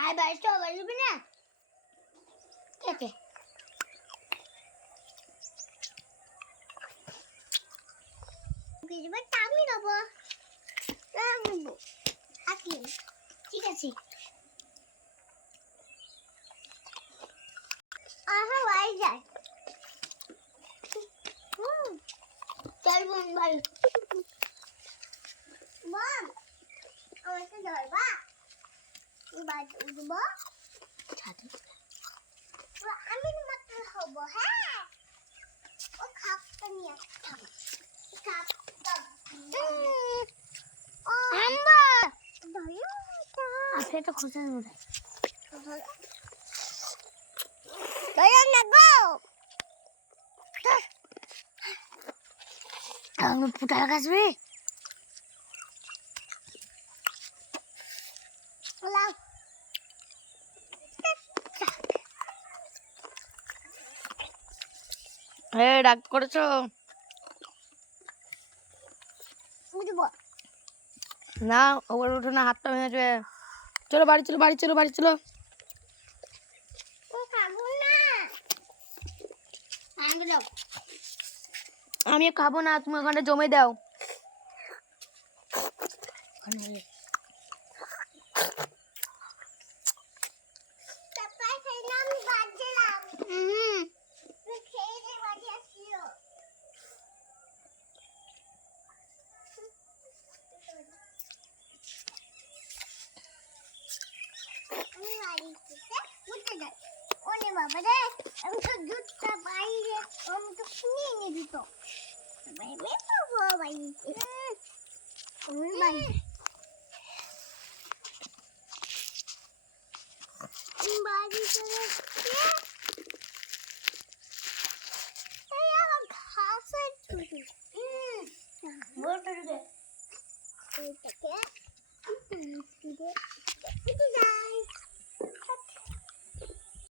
আর বাড়ি চলে যাবি না খেতে আমি নেবো ঠিক আছে আহা ভাই যায় চল বোন ভাই মম আমাকে ধরবা বাজ উঠবো ছাদে আমি মাত্র হব হ্যাঁ ও খাপটা নিয়ে খাপটা আম্মা দয়া আপনি তো খুঁজে নেবে দয়া না গো আমি পুটা লাগাসবি ডাক করেছো না ওপরে উঠো না হাতটা ভেঙে যাবে চলো বাড়ি চলো বাড়ি চলো বাড়ি চলো আমি খাবো না তুমি ওখানে জমে দাও বাবা রে আমি তো দুধটা বাইরে আমি তো নিয়ে নিবি তো বাইরে পাবো বাইরে বাড়ি চলে